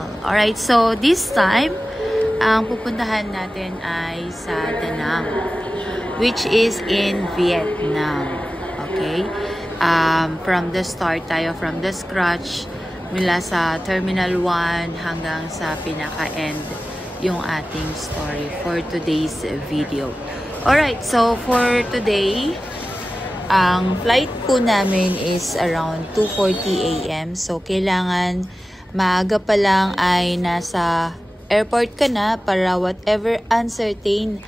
channel. Alright, so this time, ang pupuntahan natin ay sa Da Nang, which is in Vietnam. Okay? From the start tayo, from the scratch, mula sa Terminal 1 hanggang sa pinaka-end yung ating story for today's video. Alright, so for today, ang flight po namin is around 2:40 AM. So, kailangan maaga pa lang ay nasa airport ka na para whatever uncertain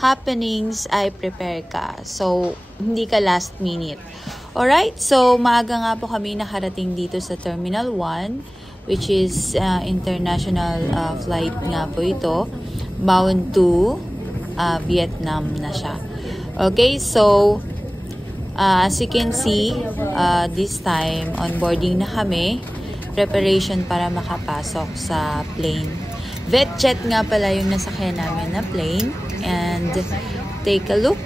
happenings ay prepare ka. So, hindi ka last minute. Alright, so maaga nga po kami nakarating dito sa Terminal 1, which is international flight nga po ito. Bound to Vietnam na siya. Okay, so as you can see, this time, onboarding na kami. Preparation para makapasok sa plane. VetJet nga pala yung nasakyan namin na plane. And take a look.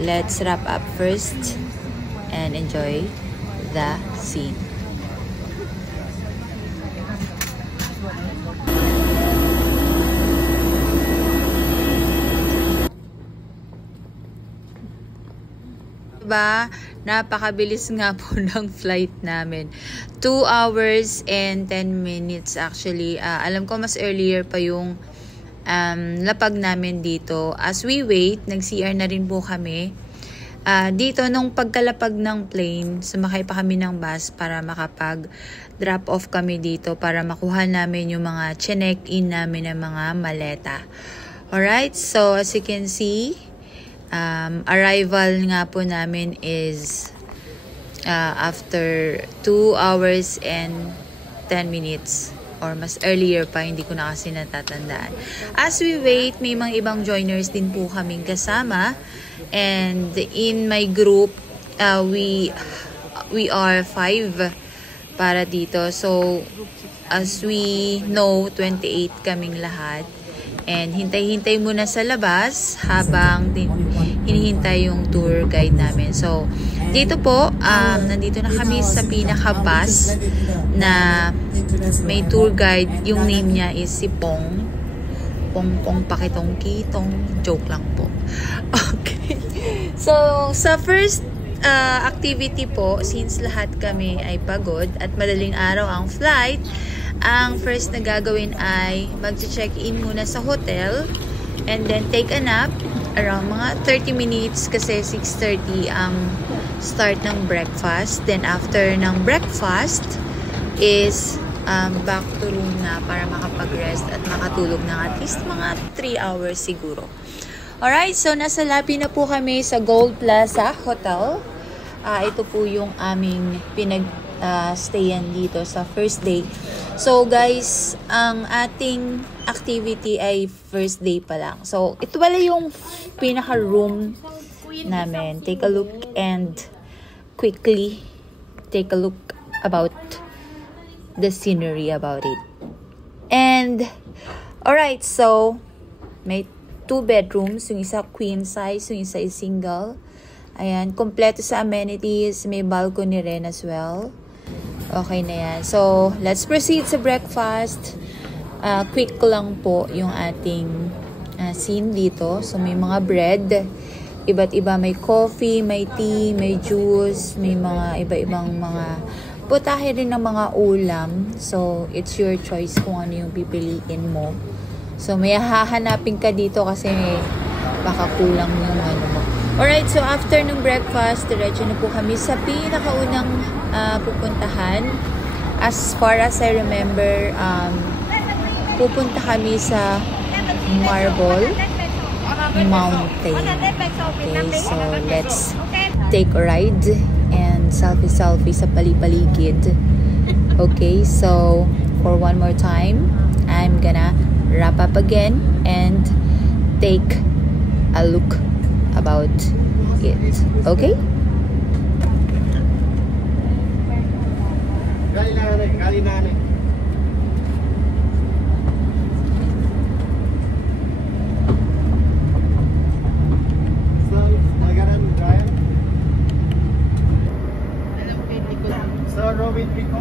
Let's wrap up first and enjoy the scene. Diba? Napakabilis nga po ng flight namin. 2 hours and 10 minutes actually. Alam ko mas earlier pa yung lapag namin dito. As we wait, nag-CR na rin po kami. Dito, nung pagkalapag ng plane, sumakay pa kami ng bus para makapag-drop off kami dito para makuha namin yung mga check-in namin ng mga maleta. Alright, so as you can see, arrival nga po namin is after 2 hours and 10 minutes or mas earlier pa, hindi ko na kasi natatandaan. As we wait, may mga ibang joiners din po kaming kasama, and in my group, we are 5 para dito. So as we know, 28 kaming lahat. And hintay-hintay muna sa labas habang hinihintay yung tour guide namin. So, dito po, nandito na kami sa pinaka-bus na may tour guide. Yung name niya is si Pong. Pong pakitong kitong. Joke lang po. Okay. So, sa first activity po, since lahat kami ay pagod at madaling araw ang flight, ang first na gagawin ay mag-check-in muna sa hotel and then take a nap around mga 30 minutes kasi 6:30 ang start ng breakfast. Then after ng breakfast is back to room na para makapag-rest at makatulog ng at least mga 3 hours siguro. Alright, so nasa labi na po kami sa Gold Plaza Hotel. Ito po yung aming stayan dito sa first day. So guys, ang ating activity ay first day pa lang. So ito pala yung pinaka-room namin. Take a look and quickly take a look about the scenery about it. And alright, so may 2 bedrooms. Yung isa queen size, yung isa is single. Ayan, kompleto sa amenities. May balcony rin as well. Okay na yan. So, let's proceed sa breakfast. Quick lang po yung ating scene dito. So, may mga bread. Iba't iba. May coffee, may tea, may juice, may mga iba-ibang mga putahe rin ng mga ulam. So, it's your choice kung ano yung pipiliin mo. So, may hahanapin ka dito kasi baka kulang yung ano mo. Alright, so after ng breakfast, diretso na po kami sa pinakaunang pupuntahan. As far as I remember, pupunta kami sa Marble Mountain. Okay, so let's take a ride and selfie sa pali-paligid. Okay, so for one more time, I'm gonna wrap up again and take a look about it. Okay? Gali na. So, Robin Pico.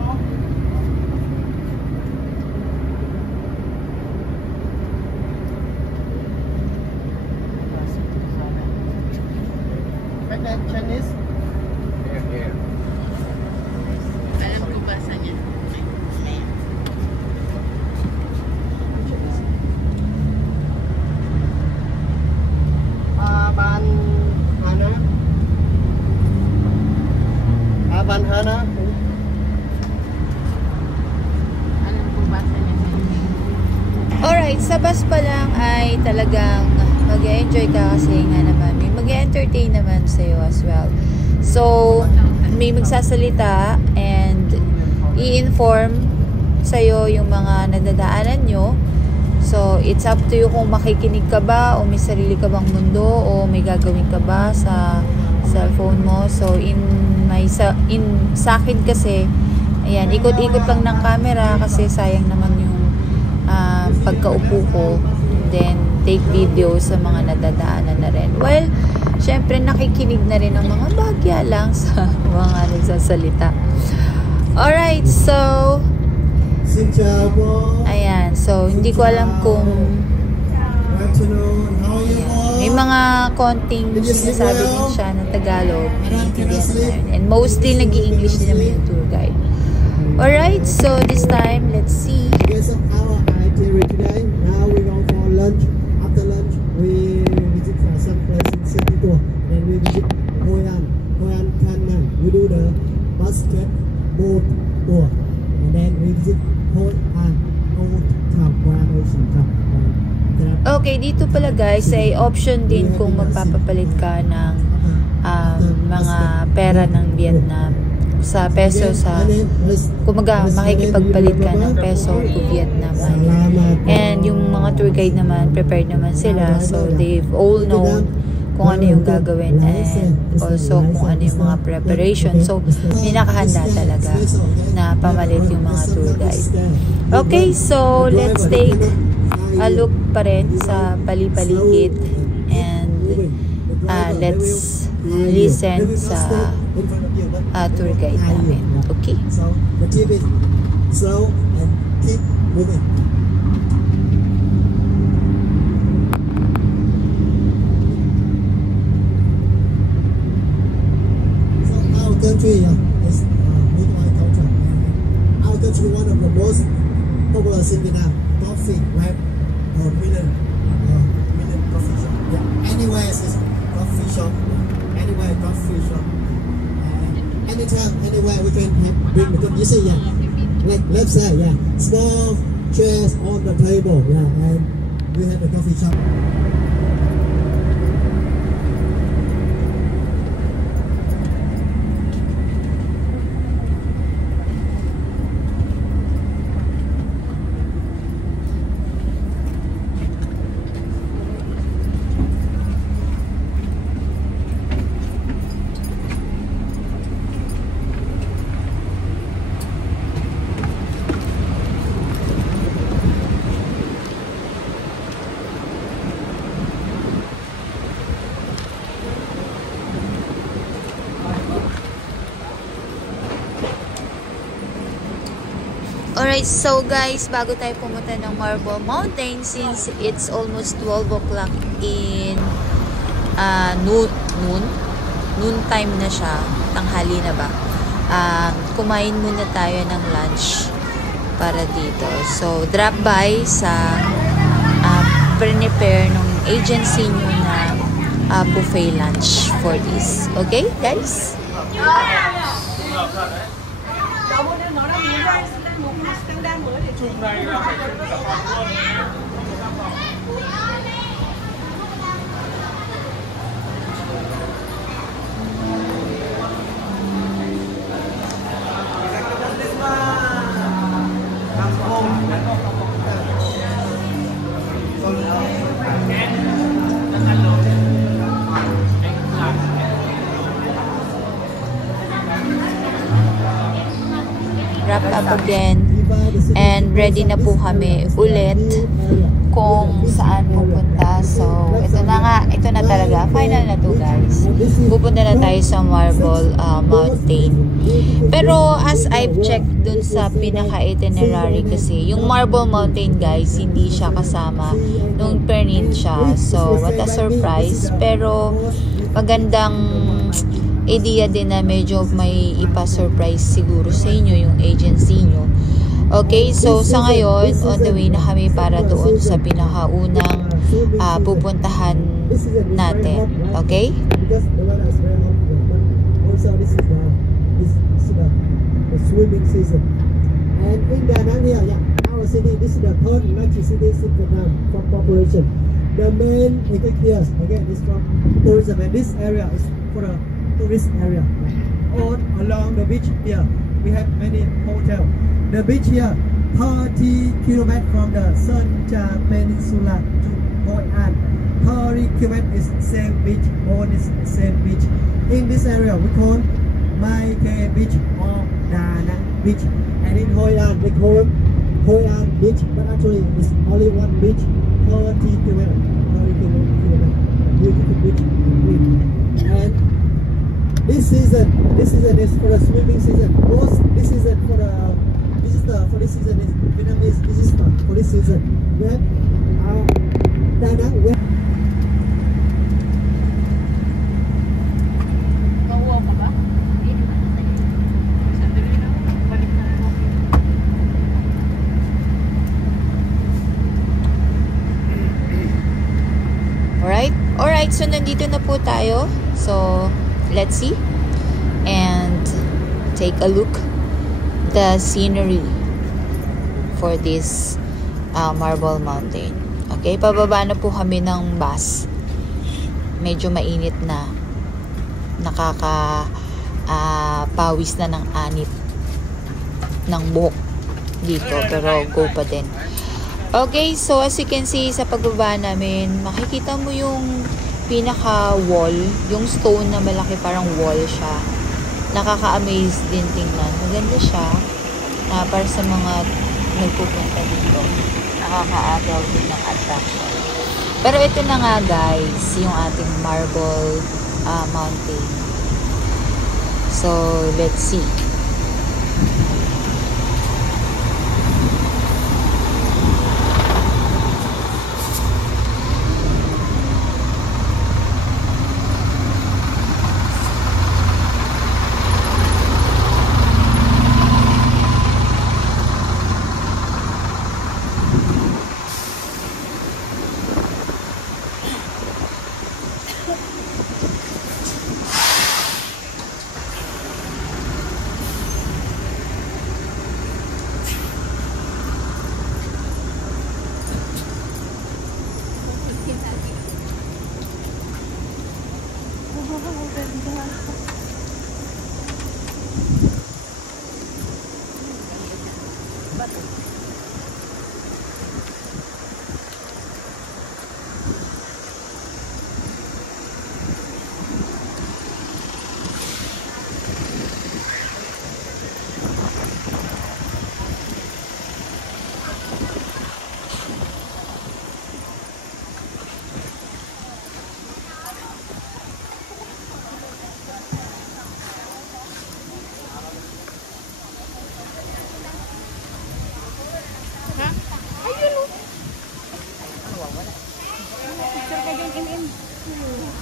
Alright, sa bus pa lang ay talagang mag-enjoy ka kasi nga naman may mag-entertain naman sa'yo as well. So, may magsasalita and i-inform sa'yo yung mga nadadaanan nyo. So, it's up to you kung makikinig ka ba o may sarili ka bang mundo o may gagawin ka ba sa cellphone mo. So, sa akin kasi, ayan, ikot-ikot lang ng camera kasi sayang naman yung pagkaupo ko. Then, take video sa mga nadadaanan na rin. Well, syempre nakikinig na rin ang mga bagya lang sa mga nagsasalita. Alright, so ayan, so hindi ko alam kung ayan, may mga konting sinasabi din siya ng Tagalog, naiintindihan na yun. And mostly nag-i-English din naman yung tour guide. Alright, so this time, let's see. Today, now we go for lunch. After lunch, we visit some place in city tour. Then we visit Hoi An Canal. We do the basketball tour. And then we visit Hoi An Old Town, Hoi An Ocean Town. Okay, dito pala guys ay option din kung magpapapalit ka ng mga pera ng Vietnam sa peso sa kumaga makikipagpalit ka ng peso to Vietnam money. And yung mga tour guide naman prepared naman sila, so they've all known kung ano yung gagawin and also kung ano yung mga preparation. So may nakahanda talaga na pamalit yung mga tour guide. Okay, so let's take a look pa rin sa pali-paligid and let's listen sa tour guide namin. Okay? So, keep it slow and keep moving. So, our country is Vietnam culture. Our country is one of the most popular in Vietnam. Coffee, right? Million coffee shop. Yeah. Anywhere is coffee shop. Anywhere coffee shop. Anytime, anywhere we can bring the you see, yeah. Like left side, yeah. Small chairs on the table, yeah, and we have the coffee shop. Alright, so guys, bago tayo pumunta ng Marble Mountain, since it's almost 12 o'clock in noon time na siya, tanghali na ba, kumain muna tayo ng lunch para dito. So, drop by sa prepare ng agency nyo na buffet lunch for this. Okay, guys? Wrap up again and ready na po kami ulit kung saan pupunta. So ito na nga, ito na talaga, final na to guys. Pupunta na tayo sa Marble Mountain. Pero as I've checked dun sa pinaka itinerary kasi, yung Marble Mountain guys, hindi siya kasama nung permit siya. So what a surprise. Pero magandang idea din na medyo may ipa-surprise siguro sa inyo yung agency nyo. Okay, so sa ngayon, on the way na kami para doon sa pinakaunang pupuntahan natin. Okay? Also, this is the swimming season. And in Da Nang here, yeah, our our city. This is the third largest city in Vietnam from population. The main effect here again is from tourism, and this area is for a tourist area. All along the beach here, we have many hotels. The beach here, 30 kilometers from the Sơn Trà Peninsula to Hội An. 30 kilometers is same beach, all is same beach. In this area, we call Mai Khê Beach or Da Nang Beach. And in Hội An, they call Hội An Beach, but actually it's only one beach, 30 kilometers. 30 kilometers. Beautiful beach. And this season is for the swimming season. This season for the visitor for this season is Vietnamese visitor for this season. We have Da Nang. Alright, so nandito na po tayo. So, let's see and take a look the scenery for this Marble Mountain. Okay, pababa na po kami ng bus. Medyo mainit na. Pawis na ng anit ng buhok dito, pero go pa din. Okay, so as you can see sa pagbaba namin, makikita mo yung pinaka wall, yung stone na malaki, parang wall siya. Nakaka-amaze din tingnan. Maganda siya para sa mga nagpupunta dito. Nakaka-agaw din ng attraction. Pero ito na nga guys, yung ating Marble Mountain. So, let's see.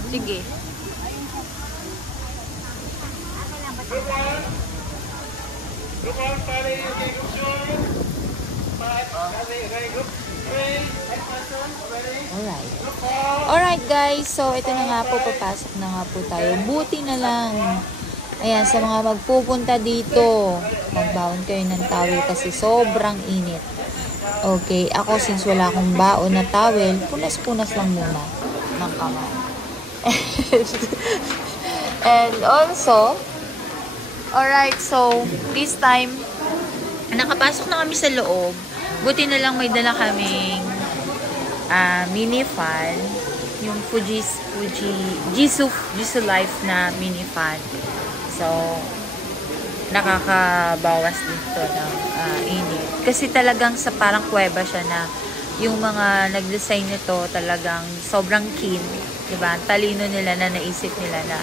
Sige. Alright guys, so ito na nga po, papasok na nga po tayo. Buti na lang. Ayan, sa mga magpupunta dito, magbaon kayo ng towel kasi sobrang init. Okay, ako since wala akong baon na towel, punas-punas lang muna ng kamay. And also, alright, so this time, nakapasok na kami sa loob. Buti na lang may dala kaming mini fan, yung Jisoo Life na mini fan. So, nakakabawas dito ng init. Kasi talagang sa parang kuweba siya na yung mga nag-design nito talagang sobrang keen. Diba? Talino nila na naisip nila na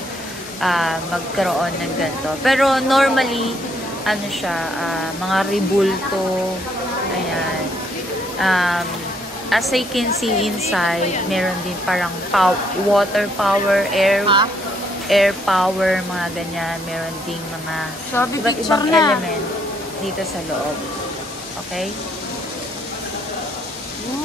magkaroon ng ganito. Pero normally, ano siya, mga rebulto. Ayan. As I can see inside, meron din parang water power, air power, mga ganyan. Meron ding mga iba't ibang element dito sa loob. Okay?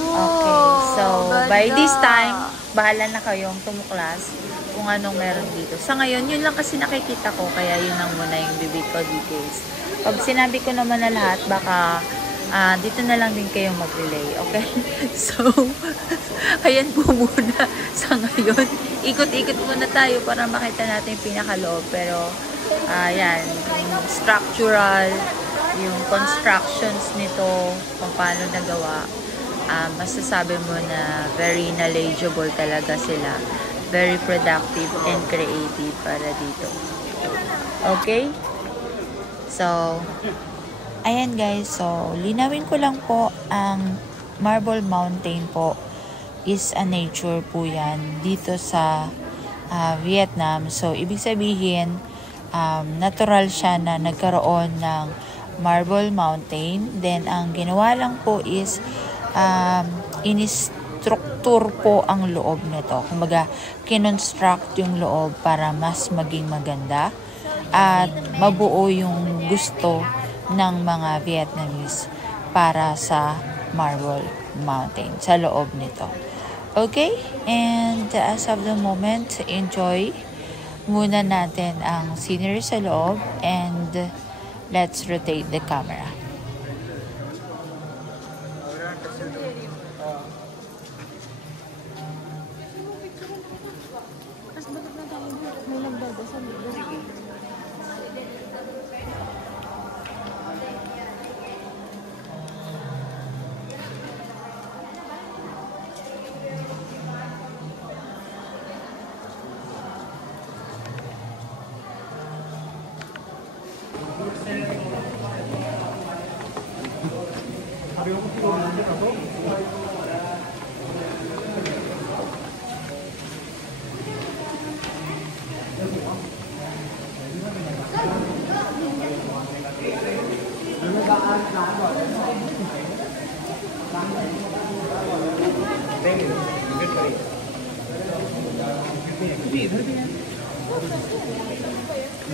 Okay. So, by this time, bahala na kayong tumuklas kung anong meron dito. Sa ngayon, yun lang kasi nakikita ko, kaya yun lang muna yung bibig ko details. Pag sinabi ko naman na lahat, baka dito na lang din kayong mag-relay, okay? So, ayan po muna sa ngayon. Ikot-ikot muna tayo para makita natin yung pinakaloob. Pero, ayan, yung structural, yung constructions nito, kung paano nagawa, masasabi mo na very knowledgeable talaga sila. Very productive and creative para dito. Okay? So, ayan guys, so linawin ko lang po, ang Marble Mountain po is a nature po yan dito sa Vietnam. So, ibig sabihin, natural siya na nagkaroon ng Marble Mountain. Then, ang ginawa lang po is inistruktur po ang loob nito. Kumbaga, kinonstruct yung loob para mas maging maganda at mabuo yung gusto ng mga Vietnamese para sa Marble Mountain, sa loob nito. Okay? And as of the moment, enjoy muna natin ang scenery sa loob and let's rotate the camera.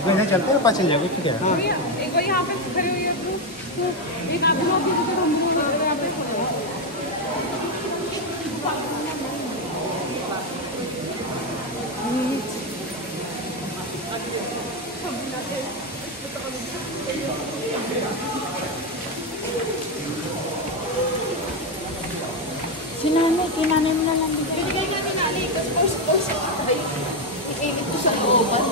इधर चलते हैं, पास चल जाएगा, ठीक है। एक बार यहाँ पे खड़े हुए एक आप लोग भी इधर हम लोग यहाँ पे खड़े हैं। Kinanay mo na lang dito. Binigay nga ni Nani, kasi post ay ipilit ko sa looban.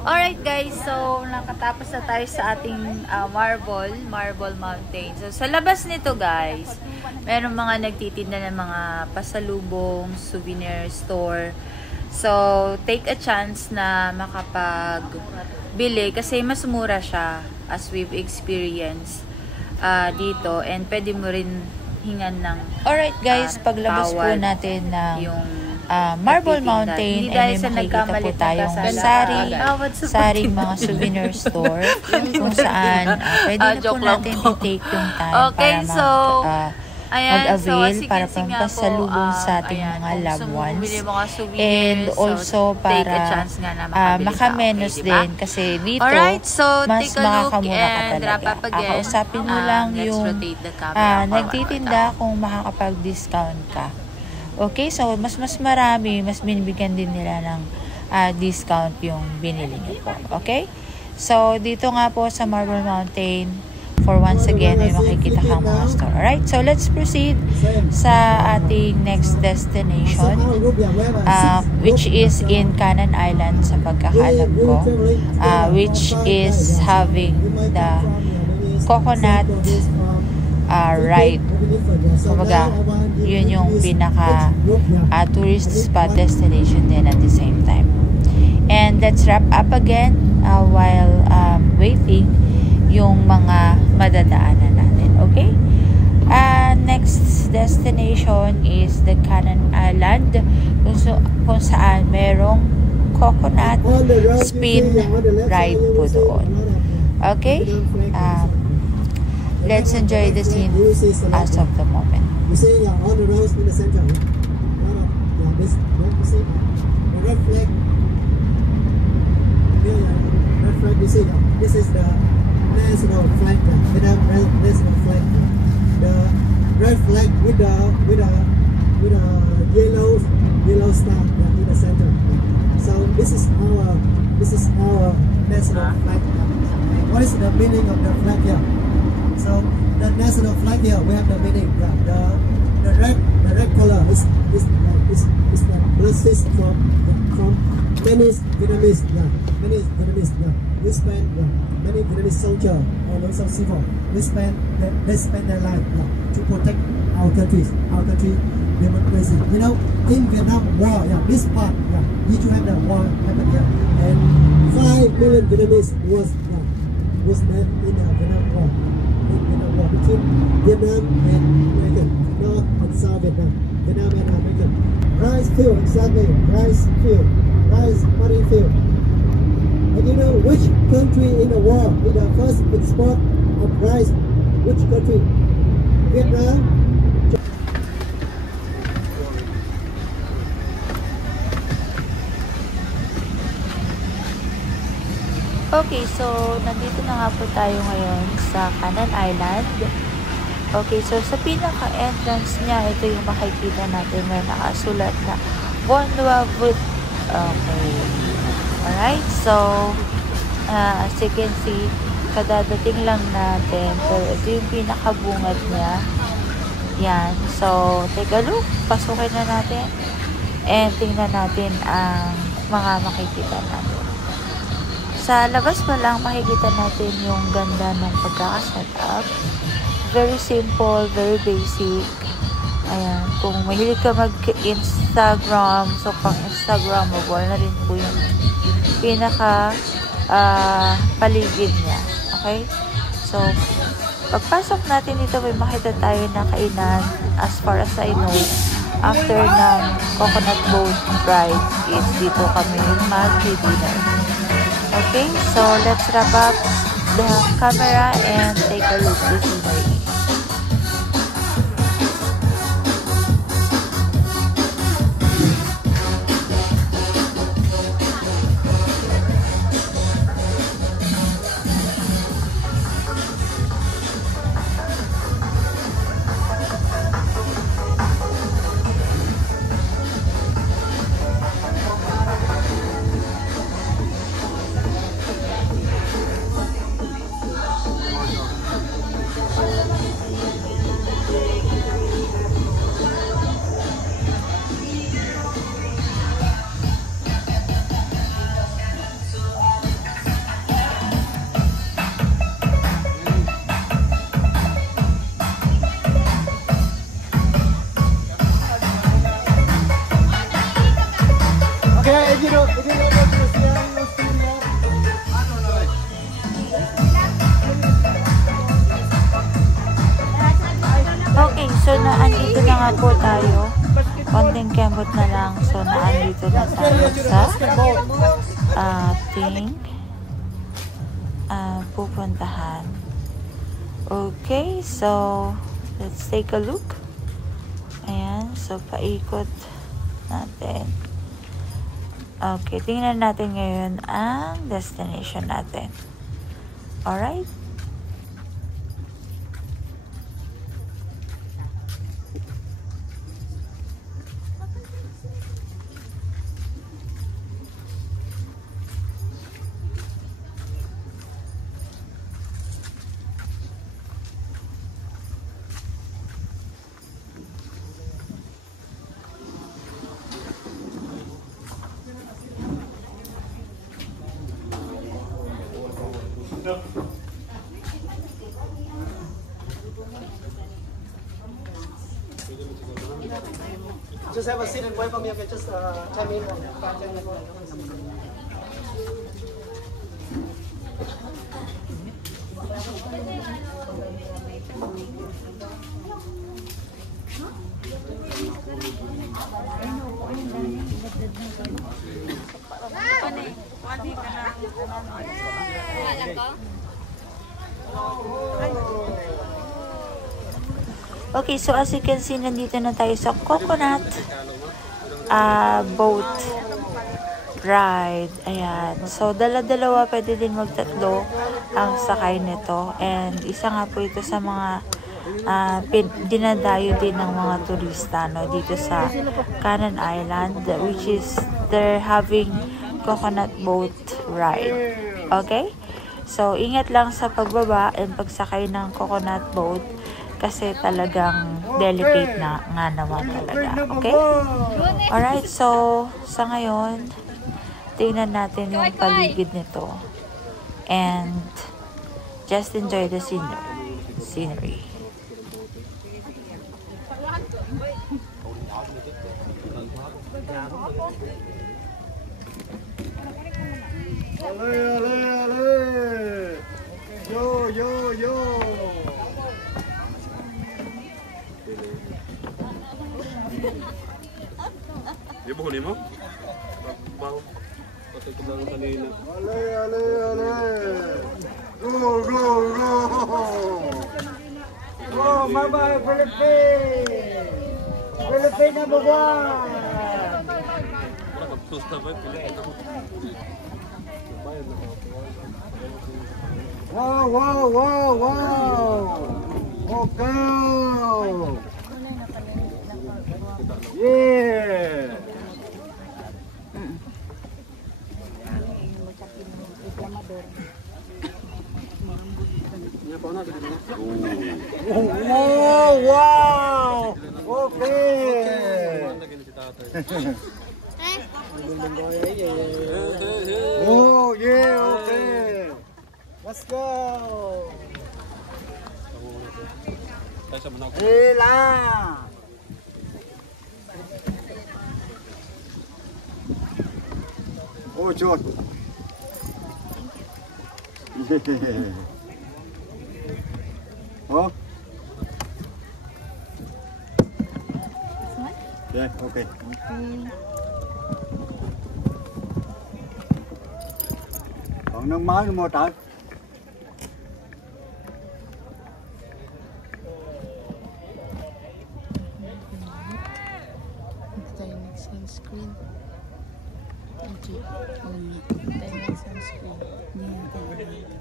Alright guys, so nakatapos na tayo sa ating Marble Mountain. So sa labas nito guys, meron mga nagtitinda ng mga pasalubong, souvenir store. So take a chance na makapagbili kasi mas mura siya as we've experienced. dito, and pwede mo rin hingan ng alright guys, paglabas po natin ng yung Marble Mountain, and may makikita po tayong saring mga souvenir store kung saan pwede na po natin i-take yung time para mag-avail para pampasalubong sa ating mga loved ones, and also para makamenos din kasi dito mas makakamura ka talaga. Kausapin mo lang yung nagtitinda kung makakapag-discount ka. Okay, so mas marami, mas binibigyan din nila ng discount yung binili nyo po. Okay? So, dito nga po sa Marble Mountain, for once again, may makikita kang mga store. Alright, so let's proceed sa ating next destination, which is in Cannon Island sa pagkakalam ko, which is having the coconut ride. Kumbaga, yun yung pinaka tourist spot destination din at the same time. And let's wrap up again while waiting yung mga madadaanan natin. Okay? Next destination is the Cannon Island, kung saan merong coconut spin ride po doon. Okay? Let's enjoy the scene as of the moment. You see, all the roads in the center. This, you see, the red flag. Red flag. You see, this is the national flag. Vietnam national flag. The red flag with the yellow star in the center. So this is our national flag. What is the meaning of the flag here? So the national flag here, we have the meaning. The red color is the blood from many Vietnamese. Many Vietnamese. We spend many Vietnamese soldiers and also civil. They spend their life to protect our country, democracy. You know, in Vietnam war, this part, did you have the war happen here? And 5 million Vietnamese was dead in the Vietnam war. Between Vietnam and America, North and South Vietnam, Vietnam and America. Rice field, exactly, rice field, rice paddy field. And you know which country in the world is the first export of rice? Which country? Vietnam. Okay, so nandito na nga po tayo ngayon sa Cannon Island. Okay, so sa pinaka-entrance niya, ito yung makikita natin, may nakasulat na Bon Voit. Okay. Alright, so as you can see, kadadating lang natin, pero ito yung pinakabungad niya. Yan. So, take a look. Pasukin na natin. And tingnan natin ang mga makikita natin. Sa labas pa lang, makikita natin yung ganda ng pagkaka-setup. Very simple, very basic. Ayan. Kung mahilig ka mag-Instagram, so pang Instagrammable na rin po yung pinaka paligid niya. Okay? So, pagpasok natin dito, may makita tayo na kainan. As far as I know, after ng coconut boat ride is dito kami mag-dinner. Okay, so let's wrap up the camera and take a look at the scenery. If you don't go to the Seattle studio, andito na nga po tayo. Konting kembot na lang. So, naandito na tayo sa ating pupuntahan. Okay, so let's take a look. Ayan, so paikot natin. Okay, tingnan natin ngayon ang destination natin. Alright? Just have a seat and wait for me. You can just chime in. Okay, so as you can see, nandito na tayo sa coconut boat ride. Ayan. So, dala-dalawa, pwede din magtatlo ang sakay nito. And isa nga po ito sa mga dinadayo din ng mga turista, no, dito sa Cannon Island, which is they're having coconut boat ride. Okay? So, ingat lang sa pagbaba and pagsakay ng coconut boat kasi talagang delicate na nga naman talaga. Okay? Alright, so sa ngayon, tingnan natin yung paligid nito. And just enjoy the scenery. Ale, ale, ale! Yo, yo, yo! Di ba huli mo? Baho. Patay ko lang kanina. Ale, ale, ale! Go, go, go! Go, bye-bye, Philippines! Philippines number 1! Wow, wow, wow, wow! Okay! Yeah! Oh, wow! Okay! Oh, yeah, okay! Let's go! Hilang! Oh, John! Oh? Yeah, okay. Còn nước mới mua tới. Tayo nag-sunscreen. Tayo nag-sunscreen.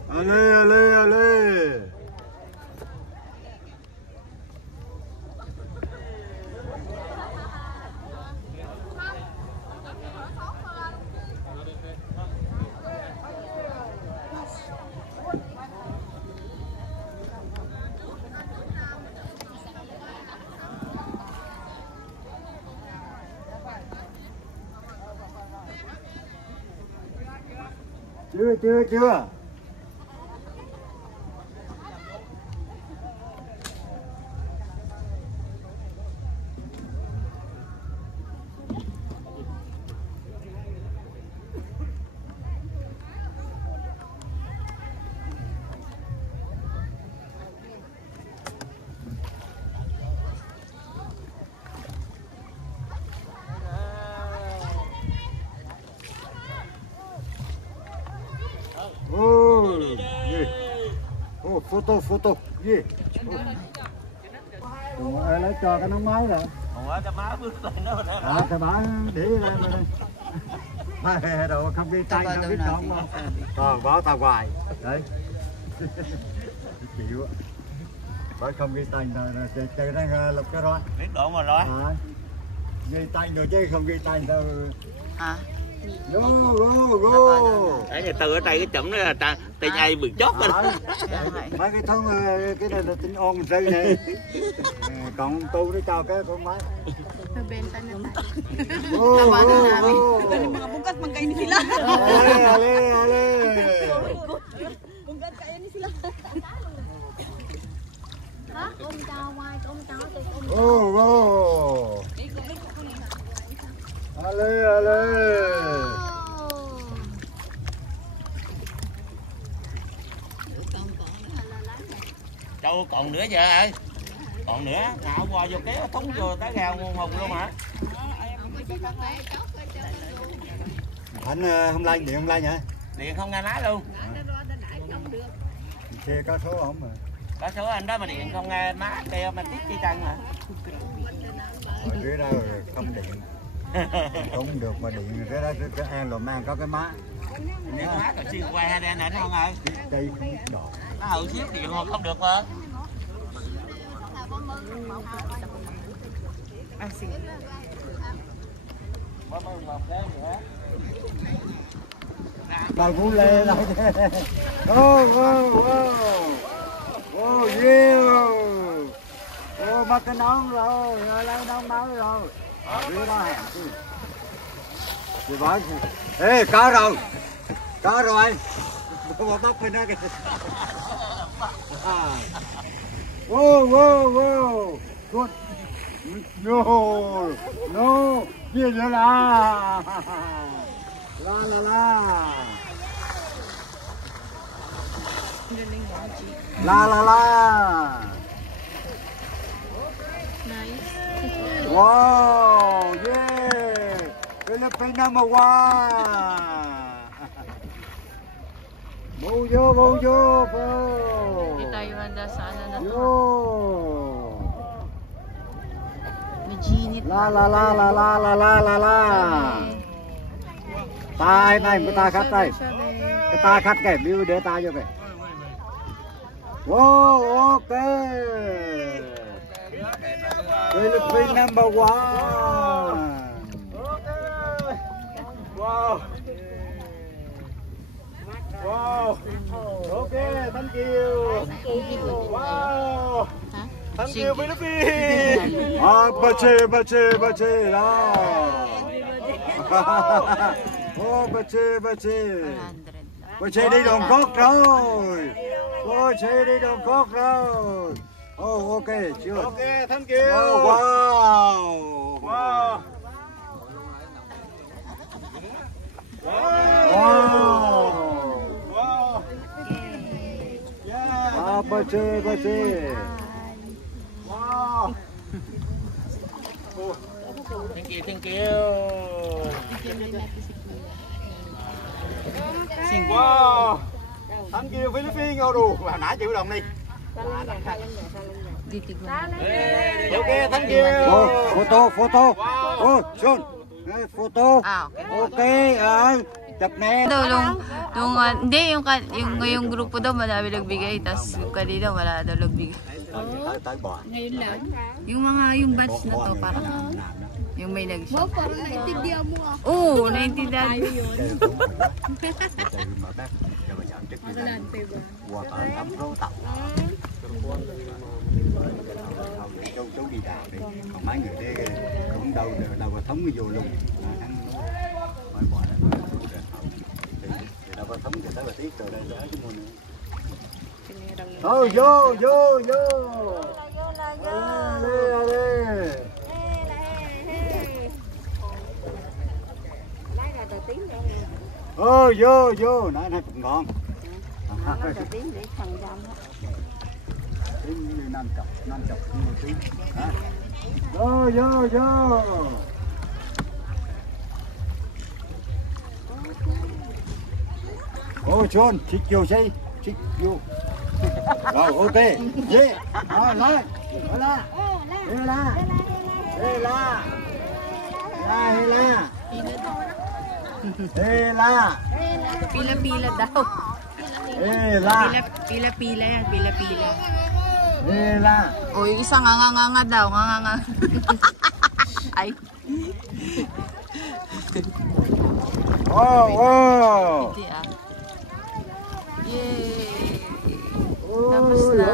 Ale, ale, ale! Chưa. photo gì lấy cho cái nóng máy rồi cho má bước lên đó cái má để lên rồi không ghi tay không biết không còn báo tao hoài đấy chịu phải không ghi tay rồi từ đang lục cái rồi biết độ mà rồi ghi tay rồi chứ không ghi tay đâu À. Go go. Đấy từ ở đây cái chấm đó là tay ai bự chót rồi. Mấy cái thông cái này là tính on dây này. Còn tu nó cho cái con máy. Benta na tayo. Kabado namin. Mga bugat man kayo ni sila. Ale. Bugat kayo ni sila. Ha? Ôm chào ngoài, ôm chào thì ôm. Go. Ale. Đâu còn nữa giờ ơi. Còn nữa, nào qua vô kéo tống vô tới gào ngon hùng luôn hả? Anh không lên điện không lên hả? Điện không nghe lái luôn. Xe có số không mà. Có số anh đó mà điện không nghe má kêu mà tiếp chi chân mà. Ở dưới đó không điện. Không được mà điện cái đó cái an rồi mang có cái má. Điện má còn xuyên quay hai đen này nó không ơi. Đây không đỏ. Nó hậu xíu điện không được mà. Bà cũng lê lại. Oh, yeah. Bắt cái nón rồi, lấy nón máu rồi. Dưới đó hẹn chứ. Chị bảo, ê, có rồi. Một tóc bên đó kìa. Wow. Good. No. Gì nữa là. La. Nice. Wow, yeah. Philippines number one. Vô. Kita yung sa ano na to. Yo. Majinit. La. Tai này, cái tai khắt đây. Cái tai khắt kìa, view để tai vô kìa. Wow, ok. Philippines number one. Wow. Ok, thank you. Wow. Thank you Philippines. Bache đó. Oh, bache. Bache đi Đồng Cốt rồi. Oh, ok, chưa. Ok, thank you. Oh, wow. Yeah. Bache. Wow. Thank you. Wow. Thank you Philippines. Đồ nãy chịu đồng đi. Ok, thank you. Photo. Oh, John. Photo. Okay, chụp nè. Hindi, yung grupo daw madami nagbigay, tapos yung kanina wala daw nagbigay. Ngayon lang. Yung batch na to, parang yung may nag-shop. Parang naintindihan mo ah. Oo, naintindihan. Chú đi đào đi, còn mấy người đây cũng đâu có thống vô luôn. Hỏi bỏ lại thì đâu có thống thì tới là tiếc rồi đây đó chứ mua nữa. Thôi vô. Lê. Vô, nãy cũng ngon. Tiếng để phần dòng á. Tiếng như 50 như tiếng. Vô. Ô John, chích vô. Rồi ok. Yeah. Rồi lên. Hela. Hela. Hela. Hela. Hela. Pila-pila daw. Hela. Pila-pila yan, pila-pila. Hela. O, yung isa nga daw, nga. Ay. Wow. Hindi ah. Yay! Tapos na.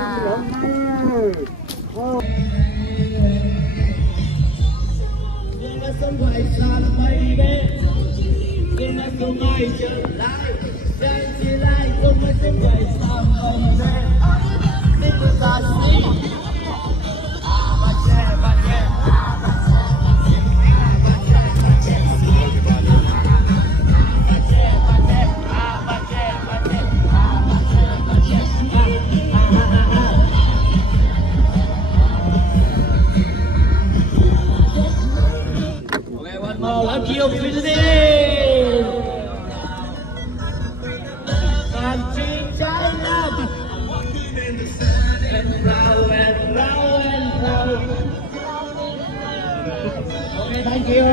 Thank you.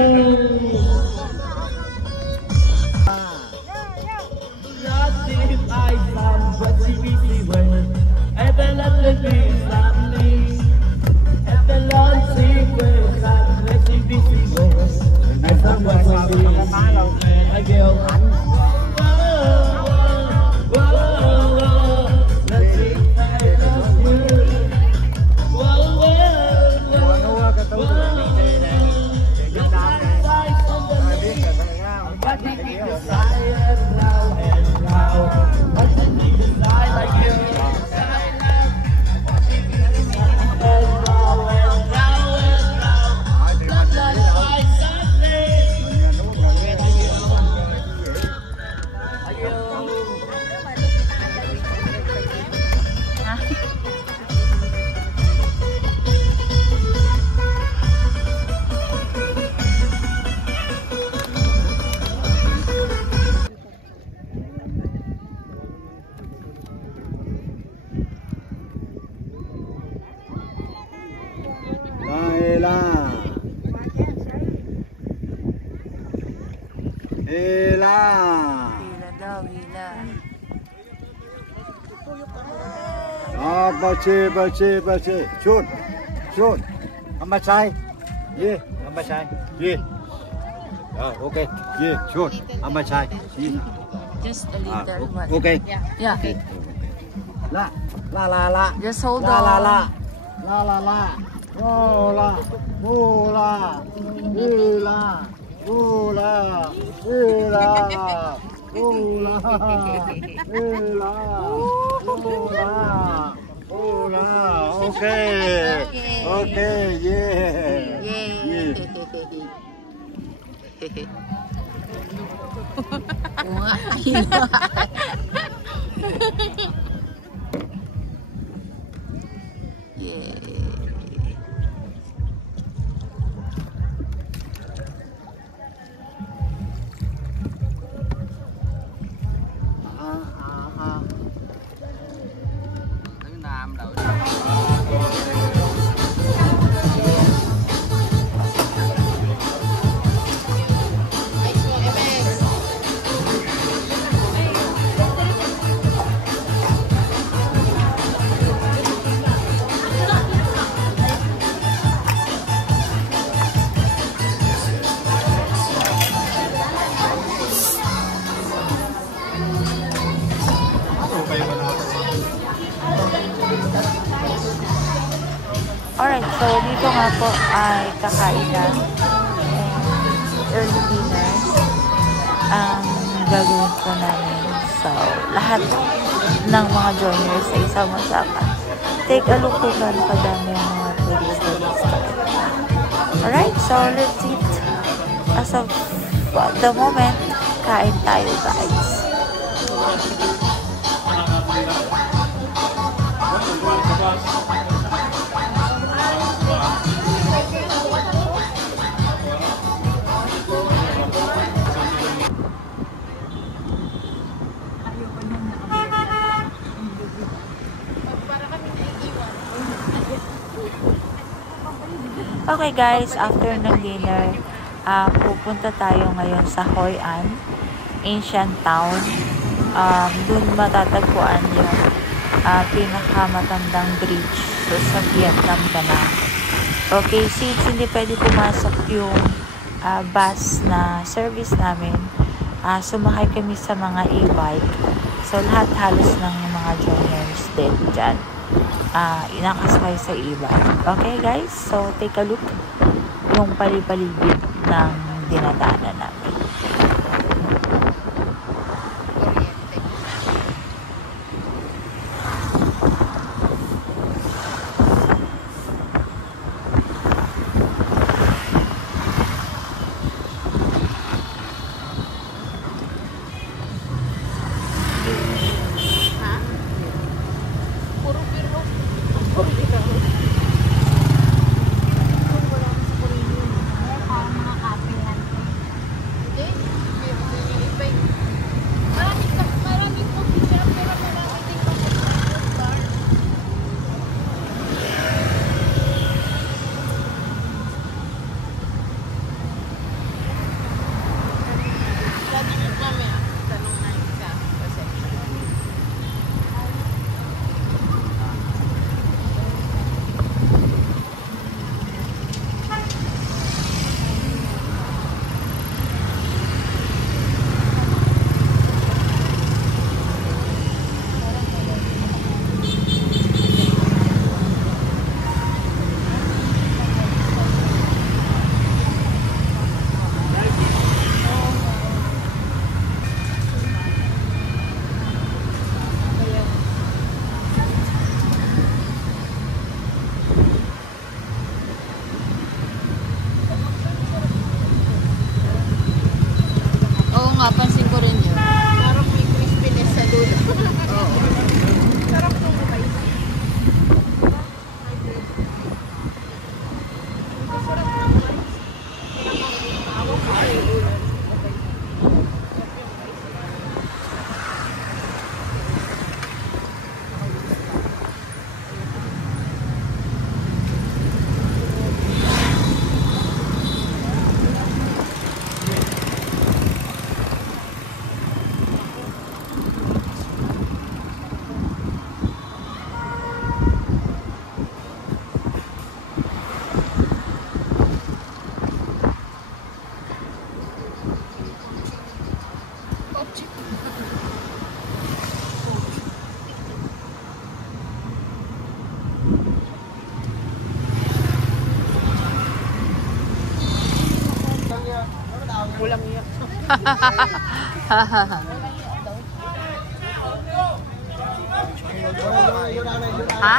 Hela. Hila daw, hila. Bache. Shoot. Number side. Yeah, number side. Yeah. Okay. Yeah, shoot. Number side. Just a little one. Okay. Yeah. La. Just hold on. La. Okay, yeah. Yay! Oo nga, hila. Yay! Alright, so dito nga po ay kakain na early dinner ang gagawin po namin. So, lahat ng mga joiners ay sama-sama. Take a look po gano'n kadami ang mga turista. Alright, so let's eat. As of the moment, kain tayo guys. Okay guys, after ng dinner, pupunta tayo ngayon sa Hoi An, ancient town. Dun matatagpuan yung pinakamatandang bridge. So, sa Vietnam ka na. Okay, since hindi pwede pumasok yung bus na service namin, sumakay kami sa mga e-bike. So, lahat halos ng mga joiners din dyan. Inakasakay sa e-bike. Okay guys, so take a look yung palipaligid ng dinadaanan namin. Pansin ko rin yun. Parang may crispiness sa dulo. Oo. Sarap nung mais. Sarap nung mais. Walang iyak. Ha?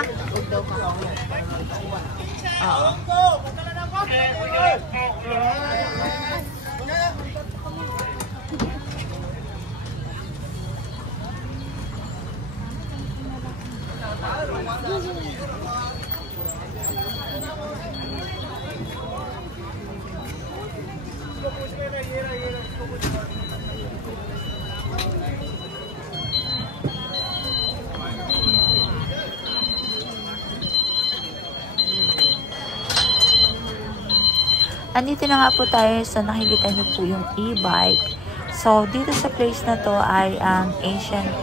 Andito na nga po tayo sa nakikita niyo po yung e-bike. So, dito sa place na to ay ang ancient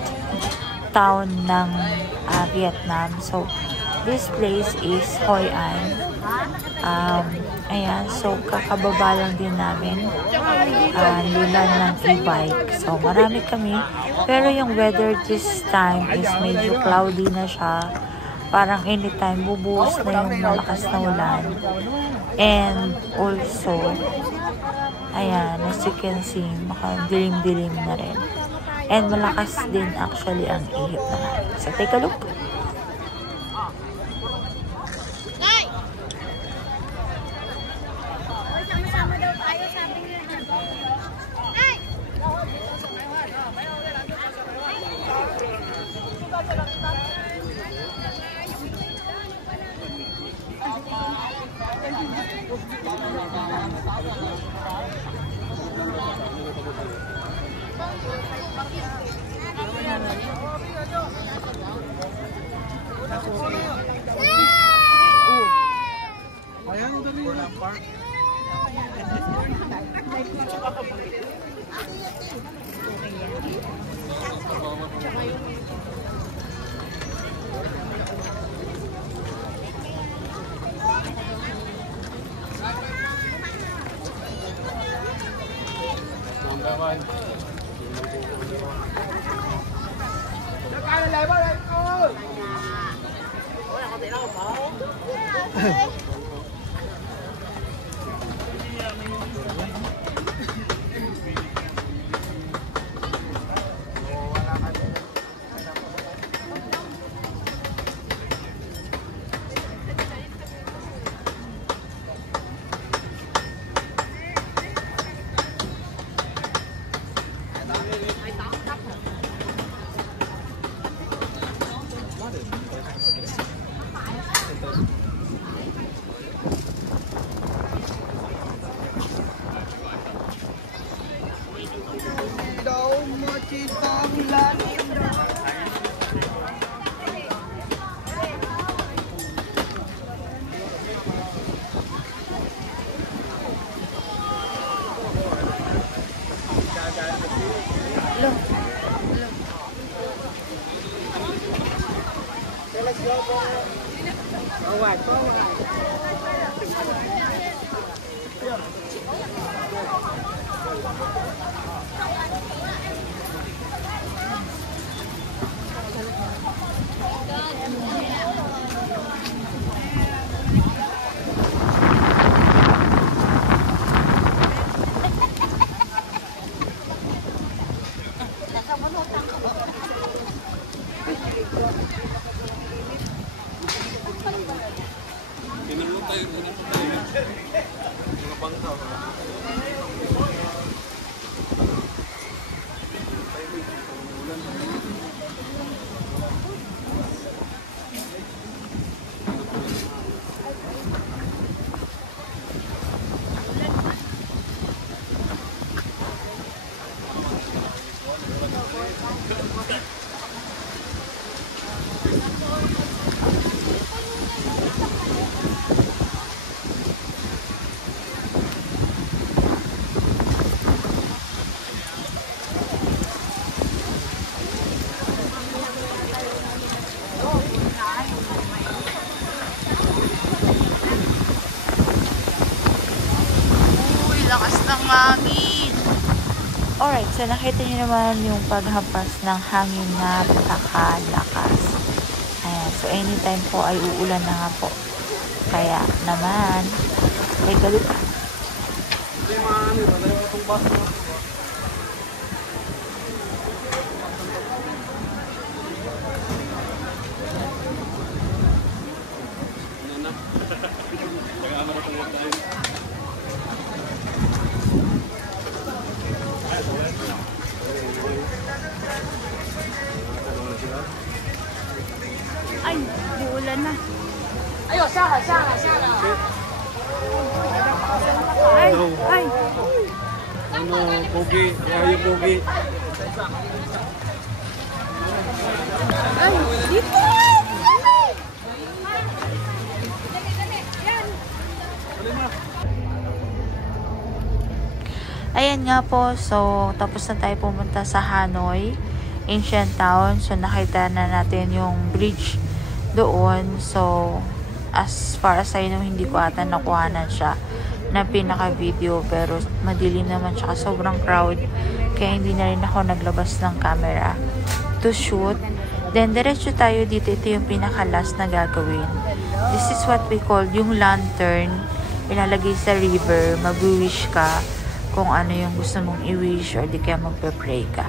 town ng Vietnam. So, this place is Hoi An. Ayan, so kakababa lang din namin lulan ng e-bike. So, marami kami. Pero yung weather this time is medyo cloudy na siya. Parang anytime bubuhos na yung malakas na ulan. And also, ayan, as you can see, dilim-dilim na rin. And malakas din actually ang ihip na natin. So, take a look. hangin. Alright, so nakita niyo naman yung paghampas ng hangin na napakalakas. Ayan, so anytime po ay uulan na nga po. Kaya naman, ay galit. Ay, di ulan na. Ayo, sana. Ay, ay. Ano, pogi, kaya pogi. Ay, dito! Ayan nga po, so tapos na tayo pumunta sa Hanoi, ancient town. So nakita na natin yung bridge doon. So as far as I know, hindi ko ata nakuhanan siya na pinaka-video, pero madilim naman siya, sobrang crowd, kaya hindi na rin ako naglabas ng camera to shoot. Then diretso tayo dito. Ito yung pinaka-last na gagawin. This is what we call yung lantern. Ilalagay sa river, mag-wish ka kung ano yung gusto mong i-wish, or di kaya magpe-pray ka.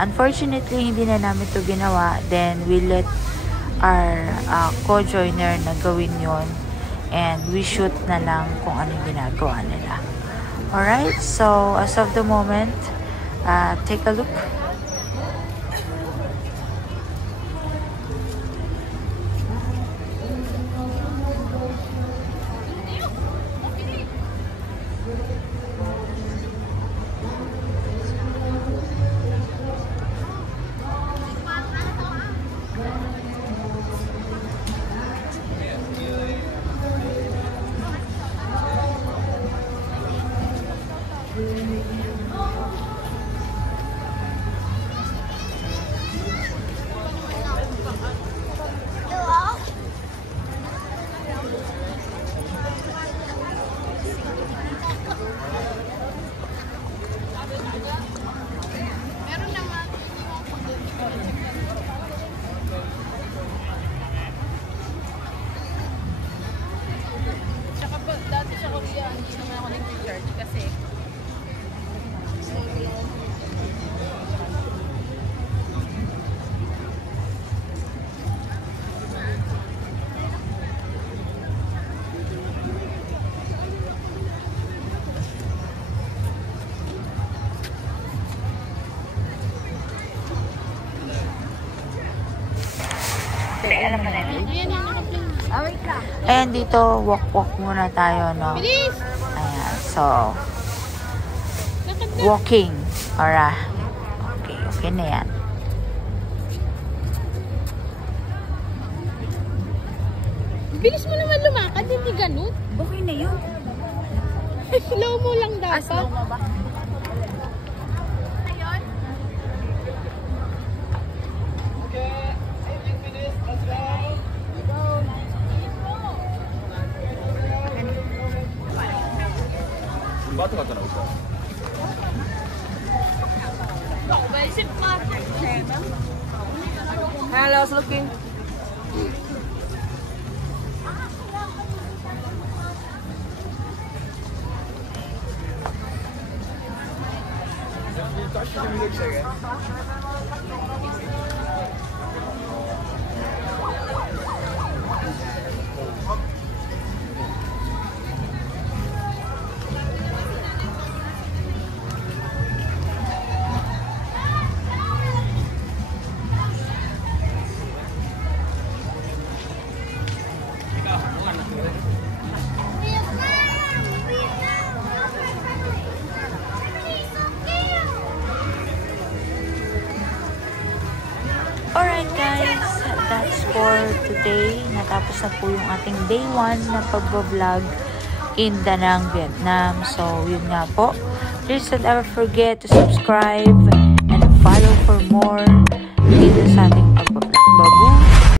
Unfortunately, hindi na namin to ginawa. Then we let our co-joiner na gawin yon, and we shoot na lang kung anong ginagawa nila. Alright, so as of the moment, take a look. Ayan, dito, walk-walk muna tayo, no? Bilis! Ayan, so, Lakad na. walking. Alright. Okay, okay na yan. Bilis mo naman lumakad, hindi ganun. Okay na yun. Slow mo lang dapat. Slow mo ba? Bato ka talaga ko. Hello, looking. Alright guys, that's for today. Natapos na po yung ating day 1 na pagbablog in Da Nang, Vietnam. So, yun nga po. Please don't ever forget to subscribe and follow for more dito sa ating pagbablog. Babu!